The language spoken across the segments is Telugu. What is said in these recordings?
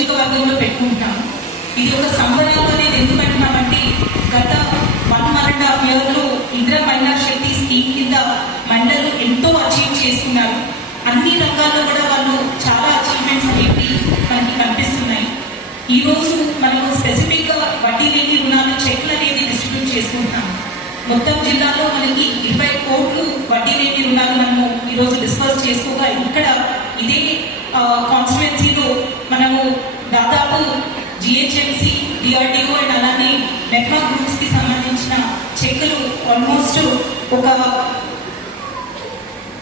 చెప్పుకుంటున్నాము ఇది ఒక సంబరాలు అనేది ఎందుకు అంటున్నామంటే గత వన్ వన్ అండ్ హాఫ్ ఇయర్లో ఇందిరా మహిళా శక్తి స్కీమ్ కింద మహిళలు ఎంతో అచీవ్ చేస్తున్నారు అన్ని రంగాల్లో కూడా వాళ్ళు చాలా అచీవ్మెంట్స్ అనేవి మనకి కనిపిస్తున్నాయి. ఈ రోజు మనము స్పెసిఫిక్గా వడ్డీ లేని రుణాలు చెక్లు అనేది డిస్ట్రిబ్యూట్ చేసుకుంటున్నాము మొత్తం జిల్లాలో మనకి ఇరవై కోట్లు వడ్డీ లేని రుణాలు మనము ఈరోజు డిస్కస్ డిస్పర్స్ చేసుకోగా ఇక్కడ ఇదే కాన్స్టిట్యున్సీలో మనము దాదాపు జిహెచ్ఎంసి డిఆర్డిఓ అండ్ అలానే మెట్మా గ్రూప్స్కి సంబంధించిన చెక్కులు ఆల్మోస్ట్ ఒక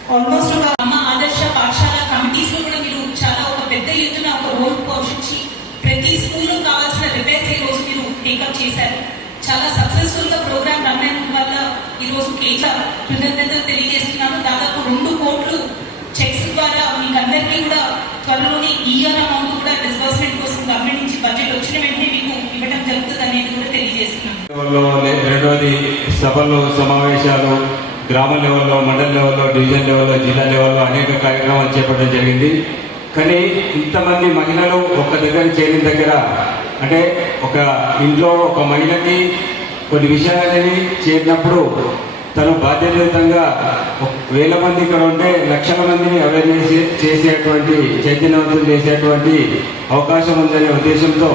ఆల్మోస్ట్ ఒక అమ్మ ఆదర్శ పాఠశాల కమిటీస్లో కూడా మీరు చాలా ఒక పెద్ద ఎత్తున ఒక రోల్ పోషించి ప్రతి స్కూల్లో కావాల్సిన రిపేర్స్ ఈ రోజు మీరు టేకప్ చేశారు. చాలా సక్సెస్ఫుల్గా ప్రోగ్రామ్ రన్ అయిన వల్ల ఈ రోజు కృతజ్ఞతలు తెలియజేస్తారు దాదాపు రెండు కోట్లు చెక్స్ ద్వారా మీకు అందరికీ కూడా త్వరలోనే ఇయర్ అమౌంట్ కూడా డిస్బర్స్మెంట్ కోసం గవర్నమెంట్ నుంచి బడ్జెట్ వచ్చిన వెంటనే మీకు ఇవ్వడం జరుగుతుంది అనేది కూడా తెలియజేస్తున్నాను లెవెల్లో లే- రెండోది సభలు సమావేశాలు గ్రామ లెవెల్లో మండల లెవెల్లో డివిజన్ లెవెల్లో జిల్లా లెవెల్లో అనేక కార్యక్రమాలు చేపట్టడం జరిగింది. కానీ ఇంతమంది మహిళలు ఒక దగ్గర చేరిన దగ్గర అంటే ఒక ఇంట్లో ఒక మహిళకి కొన్ని విషయాలని చేరినప్పుడు తను బాధ్యతాయుతంగా వేల మంది ఇక్కడ ఉంటే లక్షల మందిని అవేర్నెస్ చేసేటువంటి చైతన్యవంతం చేసేటువంటి అవకాశం ఉందనే ఉద్దేశంతో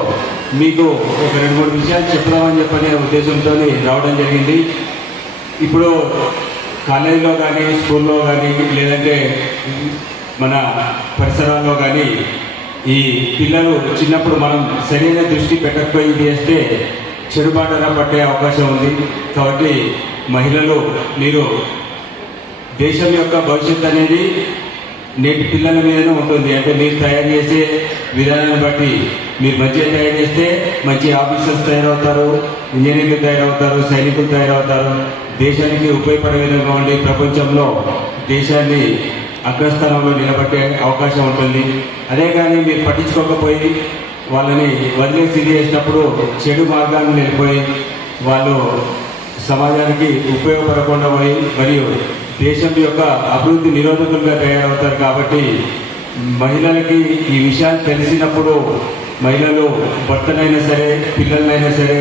మీకు ఒక రెండు మూడు విషయాలు చెప్దామని చెప్పనే ఉద్దేశంతో రావడం జరిగింది. ఇప్పుడు కాలేజీలో కానీ స్కూల్లో కానీ లేదంటే మన పరిసరాల్లో కానీ ఈ పిల్లలు చిన్నప్పుడు మనం సరైన దృష్టి పెట్టకపోయి చేస్తే చెడుబాటన పట్టే అవకాశం ఉంది. కాబట్టి మహిళలు మీరు దేశం యొక్క భవిష్యత్తు అనేది నేటి పిల్లల మీదనే ఉంటుంది. అంటే మీరు తయారు చేసే విధానాన్ని బట్టి మీరు మంచిగా తయారు చేస్తే మంచి ఆఫీసర్స్ తయారవుతారు ఇంజనీర్లు తయారవుతారు సైనికులు తయారవుతారు. దేశానికి ఉపయోగపడే విధంగా ఉండి ప్రపంచంలో దేశాన్ని అగ్రస్థానంలో నిలబెట్టే అవకాశం ఉంటుంది. అదే కానీ మీరు పట్టించుకోకపోయి వాళ్ళని వదిలేసి చేసినప్పుడు చెడు మార్గాన్ని వెళ్ళిపోయి వాళ్ళు సమాజానికి ఉపయోగపడకుండా పోయి మరియు దేశం యొక్క అభివృద్ధి నిరోధకులుగా తయారవుతారు కాబట్టి మహిళలకి ఈ విషయాలు తెలిసినప్పుడు మహిళలు భర్తనైనా సరే పిల్లలనైనా సరే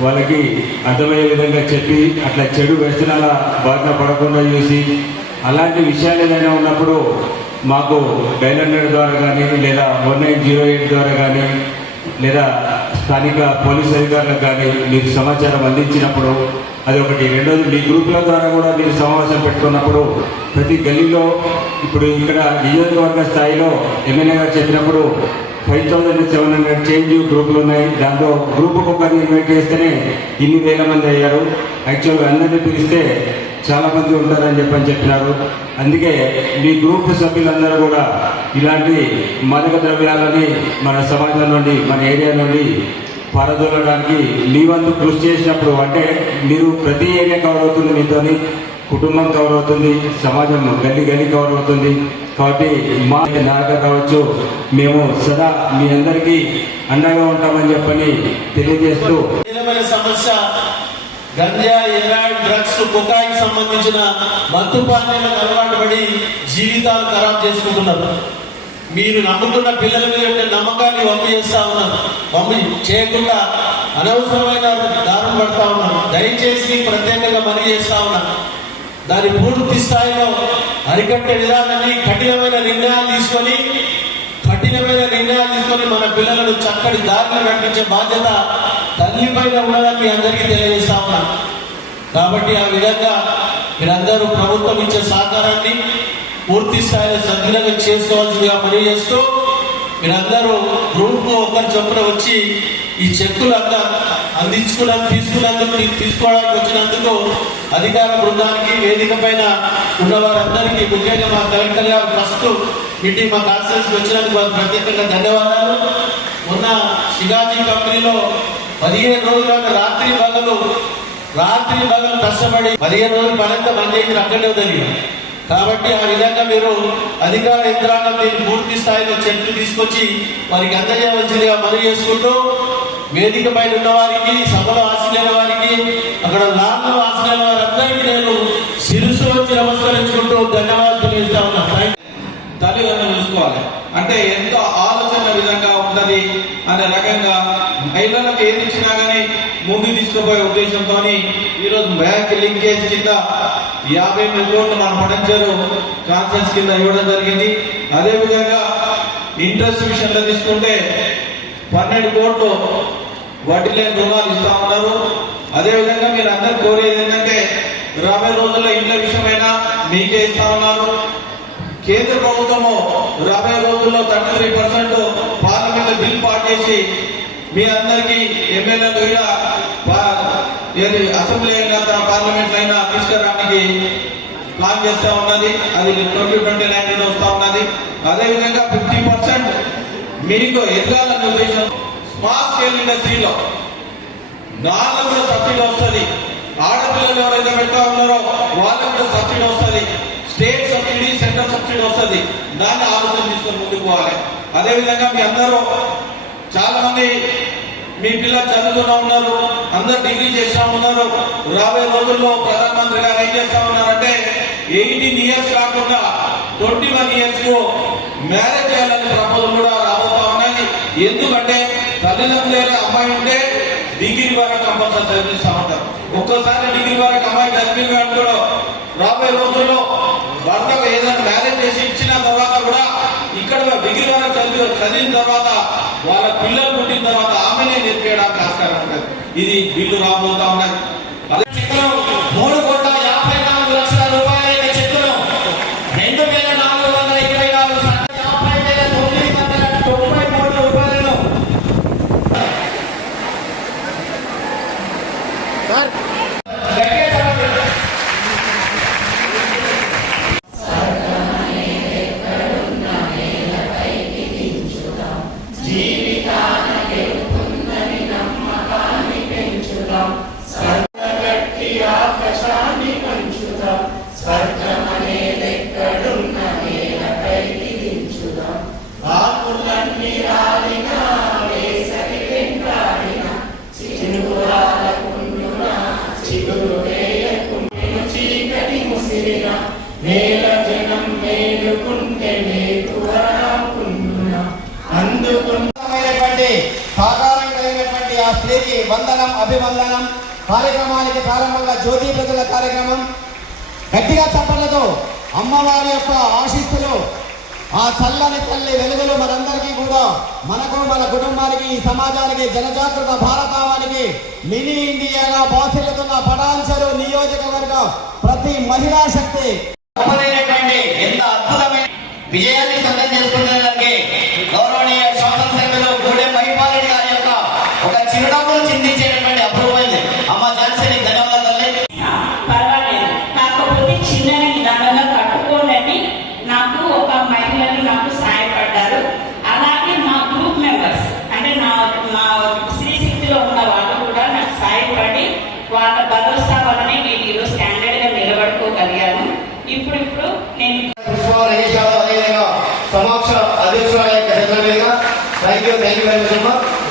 వాళ్ళకి అర్థమయ్యే విధంగా చెప్పి అట్లా చెడు వ్యసనాల బారిన పడకుండా చూసి అలాంటి విషయాలు ఏదైనా ఉన్నప్పుడు మాకు డైల్ హండ్రెడ్ ద్వారా కానీ లేదా వన్ నైన్ జీరో ఎయిట్ ద్వారా కానీ లేదా స్థానిక పోలీస్ అధికారులకు కానీ మీరు సమాచారం అందించినప్పుడు అది ఒకటి. రెండోది మీ గ్రూపుల ద్వారా కూడా మీరు సమావేశం పెట్టుకున్నప్పుడు ప్రతి గల్లీలో ఇప్పుడు ఇక్కడ నియోజకవర్గ స్థాయిలో ఎమ్మెల్యే గారు చెప్పినప్పుడు five thousand seven hundred change గ్రూపులు ఉన్నాయి. దాంట్లో గ్రూపుకు ఒకరిని ఇన్వైట్ చేస్తేనే ఇన్ని వేల మంది అయ్యారు. యాక్చువల్గా అందరినీ పిలిస్తే చాలా మంది ఉంటారని చెప్పని చెప్పినారు. అందుకే మీ గ్రూప్ సభ్యులందరూ కూడా ఇలాంటి మాదక ద్రవ్యాలని మన సమాజం నుండి మన ఏరియా నుండి పారదోలడానికి మీ వంతు కృషి చేసినప్పుడు అంటే మీరు ప్రతి ఏరియా కవర్ అవుతుంది మీతోని కుటుంబం కవర్ అవుతుంది సమాజం గల్లి గల్లి కవర్ అవుతుంది. కాబట్టి మా నాయక కావచ్చు మేము సదా మీ అందరికీ అండగా ఉంటామని చెప్పని తెలియజేస్తూ సమస్య గంజా ఎరాయిడ్ డ్రగ్స్ కుకాయికి సంబంధించిన మత్తు పానీయాలకు అలవాటు పడి జీవితాలు ఖరాబ్ చేసుకుంటున్నారు. మీరు నమ్ముతున్న పిల్లల మీద ఉండే నమ్మకాన్ని వమ్ము చేస్తా ఉన్నారు. పంపి చేయకుండా అనవసరమైన దారులు పడతా ఉన్నారు. దయచేసి ప్రత్యేకంగా మనవి చేస్తా ఉన్నారు. దాని పూర్తి స్థాయిలో అరికట్టే విధానాన్ని కఠినమైన నిర్ణయాలు తీసుకొని కఠినమైన నిర్ణయాలు తీసుకొని మన పిల్లలను చక్కటి దారిలో నడిపించే బాధ్యత తల్లి పైన ఉన్నదని మీ అందరికీ తెలియజేస్తా ఉన్నా. కాబట్టి ఆ విధంగా మీరందరూ ప్రభుత్వం ఇచ్చే సహకారాన్ని పూర్తి స్థాయిలో సద్వినియోగం చేసుకోవాల్సిందిగా పనిచేస్తూ మీరందరూ గ్రూప్ ఒకరి చొప్పున వచ్చి ఈ చెక్కులు అంతా అందించుకున్నందుకు తీసుకున్నందుకు తీ- తీసుకోవడానికి వచ్చినందుకు అధికార బృందానికి వేదిక పైన ఉన్న వారందరికీ ముఖ్యంగా మా కలెక్టర్ గారు ఫస్ట్ మీటింగ్ మా కాన్ఫరెన్స్ వచ్చినందుకు వారికి ప్రత్యేకంగా ధన్యవాదాలు. మొన్న శిగాజీ కంపెనీలో పదిహేను రోజుల రాత్రి పగలు రాత్రి పగలు కష్టపడి పదిహేను రోజులు పనంతా పనిచేసి చేసి అక్కడే కాబట్టి ఆ విధంగా మీరు అధికార యంత్రాంగం మీరు పూర్తి స్థాయిలో చెట్లు తీసుకొచ్చి వారికి అందజేయవలసిందిగా మనవి చేసుకుంటూ వేదిక పైన ఉన్న వారికి సభలో ఆశలేని వారికి అక్కడ లాంగ్లో ఆశలేని వారందరికీ నేను శిరస్సు వచ్చి నమస్కరించుకుంటూ ధన్యవాదాలు తెలియజేస్తా ఉన్నా. తల్లిదండ్రులు చూసుకోవాలి. అంటే ఎంతో ఆలోచన విధంగా ఉంటుంది ఉంటది అనే రకంగా మహిళలకు ఏది ఇచ్చినా కానీ ముందు తీసుకుపోయే ఉద్దేశంతో ఈరోజు బ్యాంక్ లింకేజ్ కింద యాభై ఎనిమిది కోట్లు మన పడంచారు కాన్ఫరెన్స్ కింద ఇవ్వడం జరిగింది. అదేవిధంగా ఇంట్రెస్ట్ విషయంలో తీసుకుంటే పన్నెండు కోట్లు వడ్డీ లేని రుణాలు ఇస్తా ఉన్నారు. అదేవిధంగా మీరు అందరు కోరేది ఏంటంటే రాబోయే రోజుల్లో ఇండ్ల విషయమైనా మీకే ఇస్తా ఉన్నారు. కేంద్ర ప్రభుత్వము రాబోయే రోజుల్లో thirty three percent parliament bill pass చేసి మీ అందరికీ ఎమ్మెల్యేలు కూడా ఏది అసెంబ్లీ అయినా పార్లమెంట్ అయినా తీసుకురావడానికి ప్లాన్ చేస్తా ఉన్నది. అది ట్వంటీ ట్వంటీ నైన్ వస్తా ఉన్నది. అదేవిధంగా మీకు ఎదగాలనే ఉద్దేశం స్మాల్ స్కేల్ ఇండస్ట్రీలో నాలుగు కూడా సబ్సిడీ వస్తుంది. ఆడపిల్లలు ఎవరైతే పెడతా ఉన్నారో వాళ్ళకు కూడా సబ్సిడీ వస్తుంది. స్టేట్ సబ్సిడీ సెంట్రల్ సబ్సిడీ వస్తుంది. దాన్ని ఆలోచన తీసుకొని ముందుకు పోవాలి. అదేవిధంగా మీ అందరూ చాలా మంది మీ పిల్లలు చదువుతూనే ఉన్నారు. అందరు డిగ్రీ చేస్తా ఉన్నారు. రాబోయే రోజుల్లో ప్రధానమంత్రి గారు ఏం చేస్తా ఉన్నారంటే ఎయిటీన్ ఇయర్స్ కాకుండా ట్వంటీ వన్ ఇయర్స్కు మ్యారేజ్ చేయాలని ఎందుకంటే తల్లిదండ్రులు అమ్మాయి ఉంటే డిగ్రీ వరకు కంపల్సరీ చదివిస్తా ఉంటారు. ఒక్కోసారి డిగ్రీ వరకు అమ్మాయి చదివింది కూడా రాబోయే రోజుల్లో భర్తకు ఏదైనా మ్యారేజ్ చేసి ఇచ్చిన తర్వాత కూడా ఇక్కడ డిగ్రీ వరకు చదివి చదివిన తర్వాత వాళ్ళ పిల్లలు పుట్టిన తర్వాత ఆమెనే నేర్పేయడానికి ఆస్కారం ఉంటుంది. ఇది బిల్లు రాబోతా ఉన్నది. గట్టిగా జనం కలిగినటువంటి ఆ స్త్రీకి వందనం అభివందనం కార్యక్రమానికి ప్రారంభంగా జ్యోతి ప్రజల కార్యక్రమం. గట్టిగా చప్పట్లతో అమ్మవారి యొక్క ఆశీస్సులు ఆ చల్లని తల్లి వెలుగులు మనందరికీ కూడా మనకు మన కుటుంబానికి ఈ సమాజానికి జనజాగృత భారతావానికి మినీ ఇండియాగా బాసిల్లుతున్న పటాంచలు నియోజకవర్గ ప్రతి మహిళా శక్తి. గొప్పదైనటువంటి ఎంత అద్భుతమైన విజయాన్ని సొంతం చేసుకున్నదానికి గౌరవనీయ శాసనసభ్యులు గూడెం మహిపారెడ్డి గారి యొక్క ఒక చిరునవ్వులు చిందించేటటువంటి Vielen Dank,